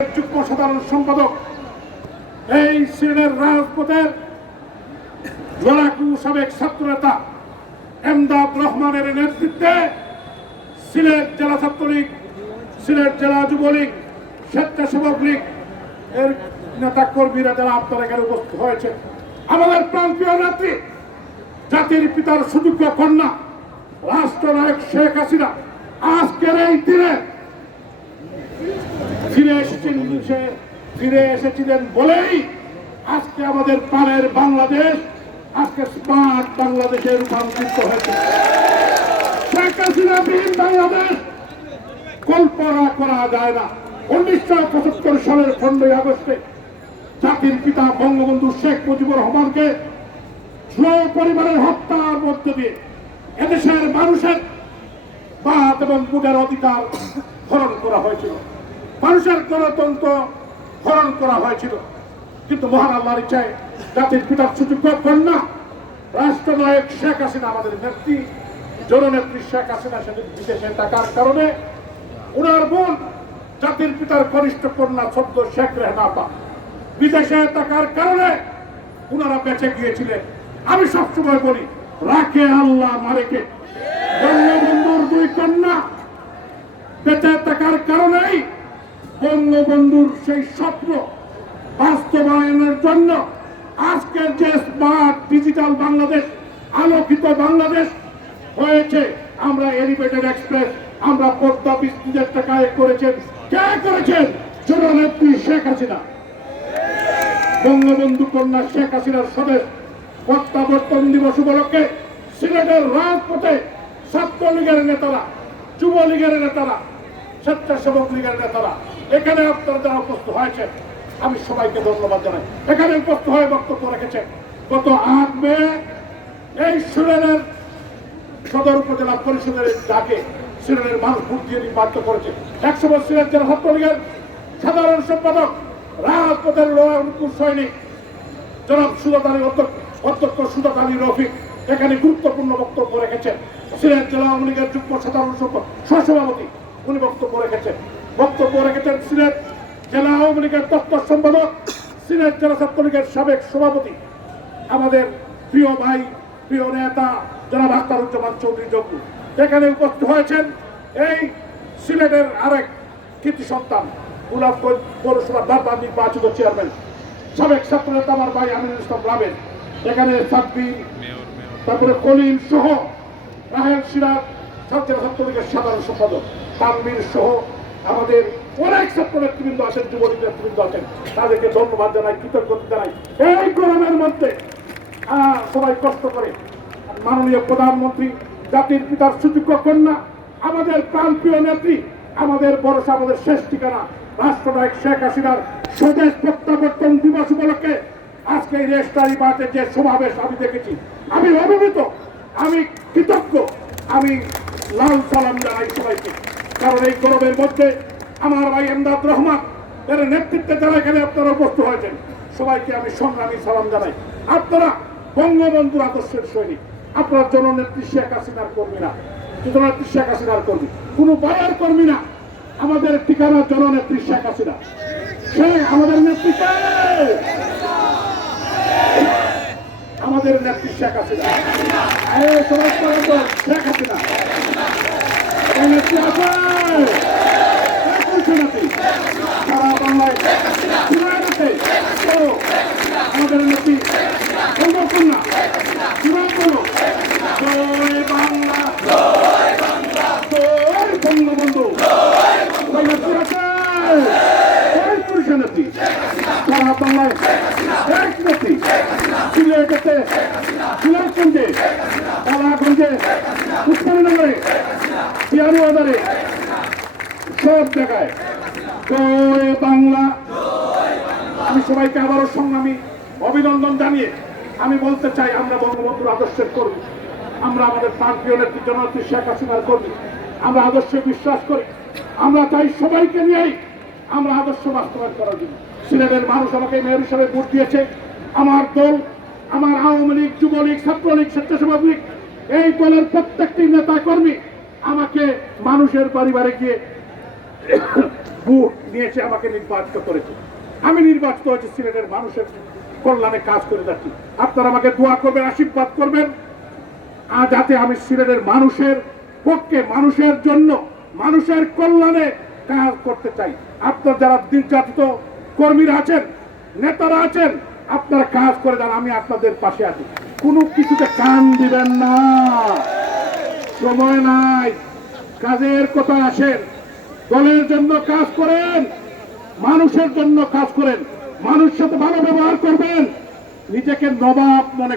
যুগ্ম সাধারণ সম্পাদক এই শ্রেণির রাজপথের লড়াকু সাবেক ছাত্রনেতা এমদাদ রহমানের নেতৃত্বে সিলেট জেলা ছাত্রলীগ, সিলেট জেলা যুবলীগ, স্বেচ্ছাসেবক লীগ এর নেতা কর্মীরা যারা আপনারা এখানে উপস্থিত হয়েছে। আমাদের প্রান্তীয় নেত্রী, জাতির পিতার সুযোগ্য কন্যা, রাষ্ট্রনায়ক শেখ হাসিনা, আজকের এই দিনে ফিরে এসেছিলেন সে ফিরে এসেছিলেন বলেই আজকে আমাদের প্রাণের বাংলাদেশ, আজকে স্মার্ট বাংলাদেশে রূপান্তরিত হয়েছে। শেখ হাসিনাবিহীন বাংলাদেশ কল্পনা করা যায় না। উনিশশো পঁচাত্তর সালের পনেরোই আগস্টে জাতির পিতা বঙ্গবন্ধু শেখ মুজিবুর রহমানকে পরিবারের হত্যার মধ্য দিয়ে এদেশের মানুষের বাদ এবং বুকের অধিকার হরণ করা হয়েছিল। মানুষের গণতন্ত্র হরণ করা হয়েছিল। কিন্তু মহান আল্লাহর ইচ্ছায় জাতির পিতার সুযোগ্য কন্যা, রাষ্ট্রনায়ক শেখ হাসিনা, আমাদের নেত্রী, জননেত্রী শেখ হাসিনা সেদিন বিদেশে থাকার কারণে ওনার বোন, জাতির পিতার কনিষ্ঠ কন্যা সদ্য শেখ রেহনাপা বিদেশে থাকার কারণে ওনারা বেঁচে গিয়েছিলেন। আমি সবসময় বলি, রাখে আল্লাহ মারেকে বঙ্গবন্ধুর দুই কন্যা বেঁচে থাকার কারণেই বঙ্গবন্ধুর সেই স্বপ্ন বাস্তবায়নের জন্য আজকের যে স্মার্ট ডিজিটাল বাংলাদেশ, আলোকিত বাংলাদেশ হয়েছে। আমরা এলিভেটেড এক্সপ্রেস, আমরা পদ্মা বিস্তৃতের টাকায় করেছেন। কে করেছেন? জননেত্রী শেখ হাসিনা। বঙ্গবন্ধু কন্যা শেখ হাসিনার স্বদেশ প্রত্যাবর্তন দিবস উপলক্ষে সিলেটের রাজপথে ছাত্রলীগের নেতারা, যুবলীগের নেতারা, স্বেচ্ছাসেবক লীগের নেতারা এখানে আপনারা যারা উপস্থিত হয়েছে, আমি সবাইকে ধন্যবাদ জানাই। এখানে উপস্থিত হয়ে বক্তব্য রেখেছেন গত আট মে এই সুরেনের সদর উপজেলা পরিষদের ডাকে সিলেটের মানুষ ভোট দিয়ে নির্বাচিত করেছে। একশো বছর সিলেট জেলা ছাত্রলীগের সাধারণ সম্পাদক, রাজপথের লড়াকুর সৈনিক, জনাব সুদত আলী অধ্যক্ষ সুদত আলী রফিক, এখানে গুরুত্বপূর্ণ বক্তব্য রেখেছেন। সিলেট জেলা আওয়ামী লীগের যুগ্ম সাধারণ সহসভাপতি, উনি বক্তব্য রেখেছেন। বক্তব্য রেখেছেন সিলেট জেলা আওয়ামী লীগের দপ্তর সম্পাদক, সিলেট জেলা ছাত্রলীগের সাবেক সভাপতি। আমাদের প্রিয় ভাই, প্রিয় নেতা, জনাব আখতারুজ্জামান চৌধুরী জগ্গু এখানে উপস্থিত হয়েছেন এই সিলেটের আরেক কৃতি সন্তান গুলাবগঞ্জ পৌরসভার বারবার নির্বাচিত চেয়ারম্যান, সাবেক ছাত্র নেতা আমার ভাই আমিনুল ইসলাম রাবেন এখানে সাব্বির তারপরে কলিম সহ রাহেল সিরাজ ছাত্র ছাত্রলীগের সাধারণ সম্পাদক তানবীর সহ আমাদের অনেক ছাত্র নেতৃবৃন্দ আছেন, যুবলীগ নেতৃবৃন্দ আছেন। তাদেরকে ধন্যবাদ জানাই, কৃতজ্ঞতা জানাই। এই গরমের মধ্যে সবাই কষ্ট করে। মাননীয় প্রধানমন্ত্রী, জাতির পিতার সুযোগ্য কন্যা, আমাদের প্রান্তীয় নেত্রী, আমাদের ভরসা, আমাদের শেষ ঠিকানা, রাষ্ট্রনায়ক শেখ হাসিনার স্বদেশ প্রত্যাবর্তন দিবস উপলক্ষে আজকে এই রেস্টারি বাতে যে সমাবেশ আমি দেখেছি, আমি অভিভূত, আমি কৃতজ্ঞ, আমি লাল সালাম জানাই সবাইকে। কারণ এই গরমের মধ্যে আমার ভাই এমদাদ রহমান, এর নেতৃত্বে যারা এখানে আপনারা উপস্থিত হয়েছেন, সবাইকে আমি সংগ্রামী সালাম জানাই। আপনারা বঙ্গবন্ধুর আদর্শের সৈনিক, আপনার জননেত্রী শেখ হাসিনার কর্মী না। জননেত্রী শেখ হাসিনার কর্মী, কোনো বায়ার কর্মী না। আমাদের ঠিকানা জননেত্রী শেখ হাসিনা। সে আমাদের নেতৃত্বে আমাদের নেত্রী শেখ হাসিনা। শেখ হাসিনা। সারা বাংলায় আমাদের নেত্রী কন্যা শুনায় করো জয় বাংলা জয় বঙ্গবন্ধু নেত্রী সারা বাংলায় এক নেত্রী সিলেটেতে সিলেটগঞ্জে কালাগঞ্জে পিয়ানুবাজারে সব জায়গায়। জয় বাংলা। আমি সবাইকে আবারও সংগ্রামী অভিনন্দন জানিয়ে আমি বলতে চাই, আমরা বঙ্গবন্ধুর আদর্শের কর্মী, আমরা আমাদের প্রান্তীয় নেত্রী জননেত্রী শেখ হাসিনার কর্মী, আমরা আদর্শে বিশ্বাস করি, আমরা চাই সবাইকে নিয়েই আমরা আদর্শ বাস্তবায়ন করার জন্য। সিলেটের মানুষ আমাকে মেয়র হিসাবে ভোট দিয়েছে। আমার দল, আমার আওয়ামী লীগ, যুবলীগ, ছাত্রলীগ, স্বেচ্ছাসেবক লীগ, এই দলের প্রত্যেকটি নেতা কর্মী আমাকে, মানুষের পরিবারে গিয়ে ভোট নিয়েছে, আমাকে নির্বাচিত করেছে। আমি নির্বাচিত হয়েছি, সিলেটের মানুষের কল্যাণে কাজ করে যাচ্ছি। আপনারা আমাকে দোয়া করবেন, আশীর্বাদ করবেন। আর যাতে আমি সিলেটের মানুষের পক্ষে, মানুষের জন্য, মানুষের কল্যাণে কাজ করতে চাই। আপনার যারা নির্যাতিত কর্মীরা আছেন, নেতারা আছেন, আপনারা কাজ করে যান, আমি আপনাদের পাশে আছি। কোনো কিছুতে কান দিবেন না। সময় নাই। কাজের কথা আসেন, দলের জন্য কাজ করেন, মানুষের জন্য কাজ করেন, মানুষ সাথে ভালো ব্যবহার করবেন, নিজেকে নবাব মনে